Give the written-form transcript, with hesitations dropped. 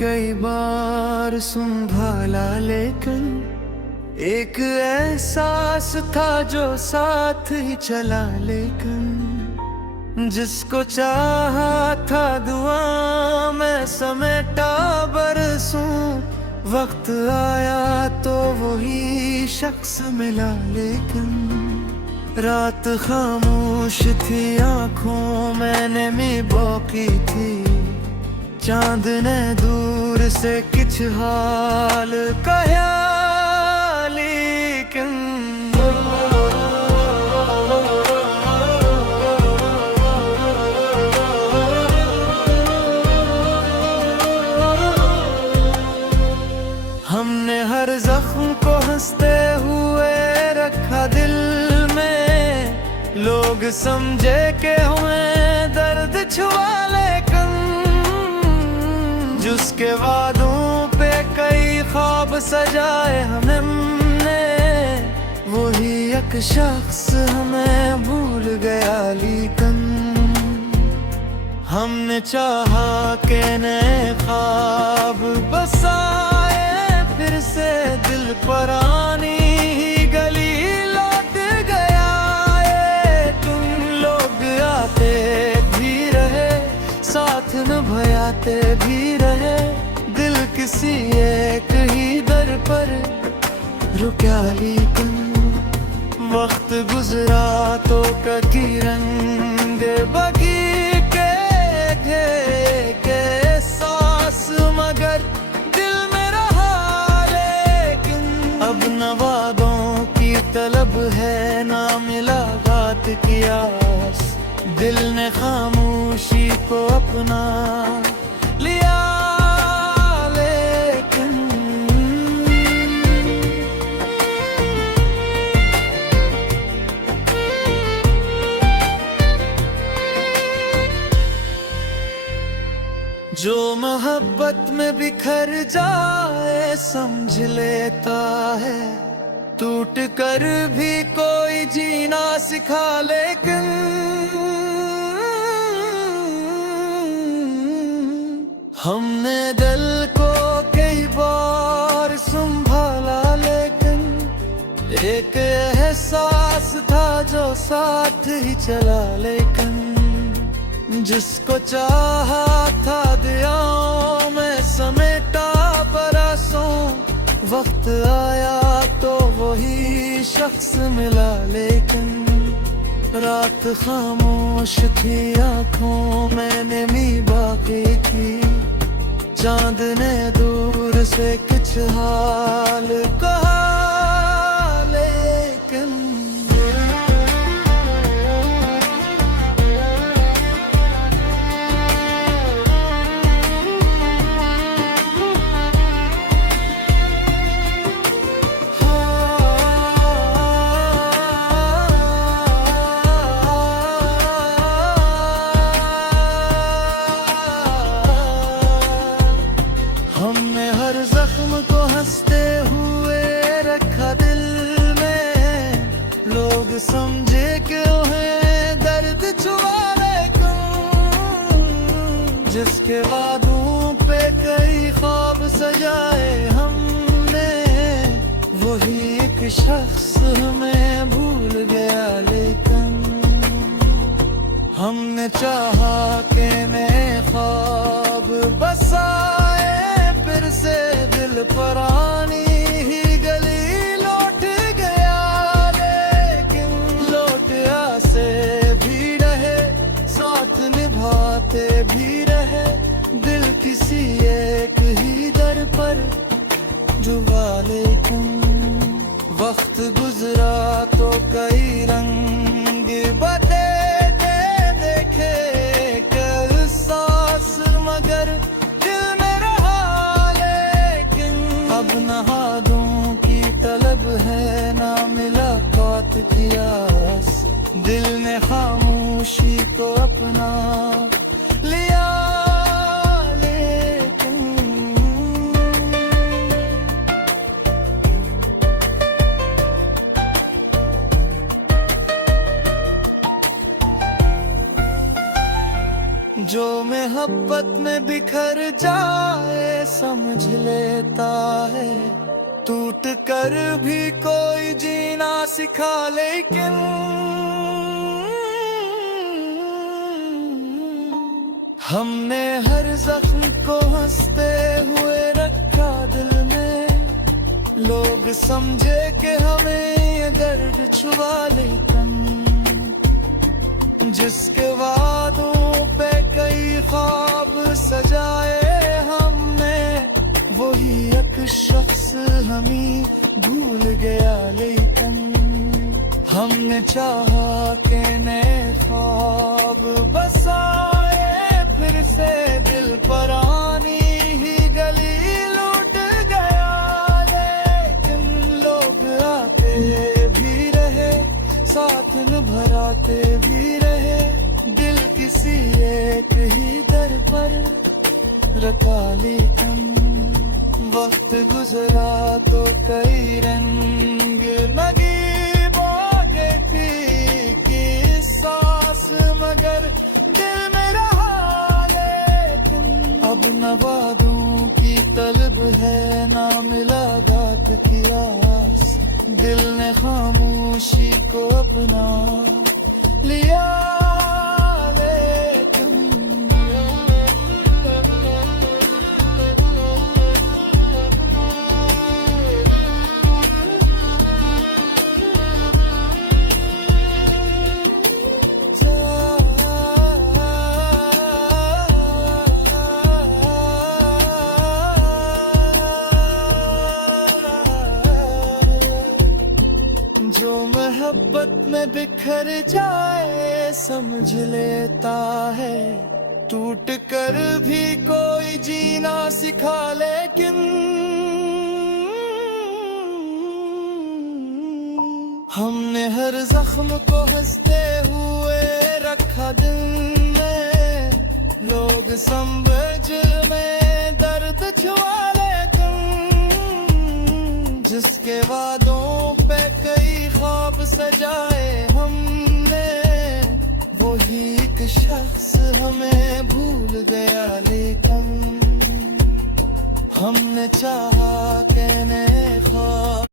कई बार संभाला, लेकिन एक एहसास था जो साथ ही चला। लेकिन जिसको चाहा था दुआ में समेटा बरसों, वक्त आया तो वही शख्स मिला। लेकिन रात खामोश थी, आंखों में नमी बाकी थी। चांद ने दूर से कुछ हाल कहा, लेकिन हमने हर जख्म को हंसते हुए रखा दिल में। लोग समझे कि हमें दर्द छुआ, लेकिन जिसके वादों पे कई ख्वाब सजाए हमने, वही एक शख्स हमें भूल गया। लेकिन हमने चाहा कि नए ख्वाब बसाए, फिर से दिल पुरानी ही गली लौट गया। तुम लोग आते भी रहे, साथ निभाते भी रहे। दिल किसी एक ही दर पर रुका, लेकिन वक्त गुजरा तो कभी रंग बगीचे के सांस मगर दिल में रहा। लेकिन अब न वादों की तलब है, ना मुलाकात की आस। दिल ने खामोशी को अपना लिया। लेकिन जो मोहब्बत में बिखर जाए समझ लेता है, टूट कर भी कोई जीना सिखा। लेकिन हमने दिल को कई बार संभाला, लेकिन एक एहसास था जो साथ ही चला। लेकिन जिसको चाहा था दुआओं में समेटा बरसों, वक्त आया तो वही शख्स मिला। लेकिन रात खामोश थी, आंखों में नमी बाकी थी। चांद ने दूर से कुछ हाल कहा, लेकिन हमने हर जख्म को हंसते हुए रखा दिल में। लोग समझे कि उन्हें दर्द छुआ, लेकिन जिसके वादों पे कई ख्वाब सजाए हमने, वही एक शख्स हमें भूल गया। लेकिन हमने चाहा कि नए ख्वाब बसाए, फिर से दिल पुरानी ही गली लौट गया। लेकिन लौट आसे भी रहे, साथ निभाते भी रहे। दिल किसी एक ही दर पर जुबा। लेकिन वक्त गुजरा तो कई रंग बदले देखे कल सांस, मगर दिल में रहा। लेकिन अब न हादों की तलब है, ना मुलाकात की आस। दिल ने खामोशी को अपना लिया। जो मोहब्बत में बिखर जाए समझ लेता है, टूट कर भी कोई जीना सिखा, लेकिन हमने हर जख्म को हंसते हुए रखा दिल में। लोग समझे कि हमें ये दर्द छुआ, लेकिन जिसके वादों पे कई ख्वाब सजाए हमने, वही एक शख्स हमें भूल गया। लेकिन हमने चाहा कि नए ख्वाब बसाए, फिर से दिल पर आनी ही गली लूट गया। लेकिन लोग आते भी रहे, साथ निभाते भी रहे, दिल किसी एक ही दर पर रखा। लेकिन वक्त गुजरा तो कई रंग नगीब आ गई थी कि सांस, मगर दिल में रहा। लेकिन अब न वादों की तलब है, ना मुलाकात की आस, दिल ने खामोशी को अपना लिया। जो मोहब्बत में बिखर जाए समझ लेता है, टूट कर भी कोई जीना सिखा, लेकिन हमने हर जख्म को हंसते हुए रखा दिल में। लोग समझ में दर्द छुआ, लेकिन जिसके वादों पे कई ख्वाब सजाए हमने, वही एक शख्स हमें भूल गया। लेकिन हमने चाहा कहने ख्वाब